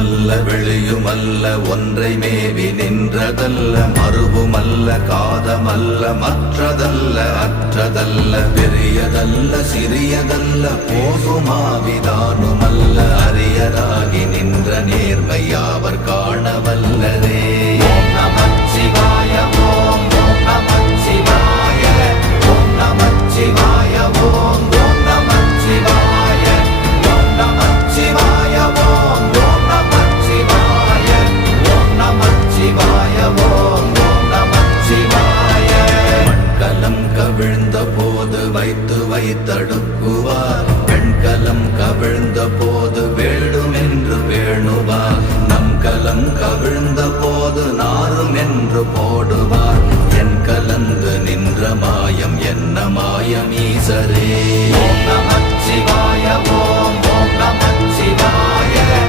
உள்ளுமல்ல வெளியுமல்ல ஒன்றை மேவி நின்றதல்ல மறுவுமல்ல காதமல்ல மற்றதல்ல அற்றதல்ல பெரியதல்ல சிறியதல்ல போகுமாவிதானுமல்ல அரியதாகி நின்ற நேர்மை யாவர் காணவல்லரே. ஓம் நமச்சிவாய ஓம் ஓம் நமச்சிவாய ஓம் நமச்சிவாய ஓம் ஓம் நமச்சிவாய ஓம் நமச்சிவாய ஓம் ஓம் நமச்சிவாய ஓம் நமச்சிவாய ஓம் ஓம் நமச்சிவாய. மண்கலம் கவிழ்ந்த போது வைத்து வைத்தடுக்குவார் பெண்கலம் கவிழ்ந்த போது வேண்டுமென்று வேணுவார் நம் கலம் கவிழ்ந்த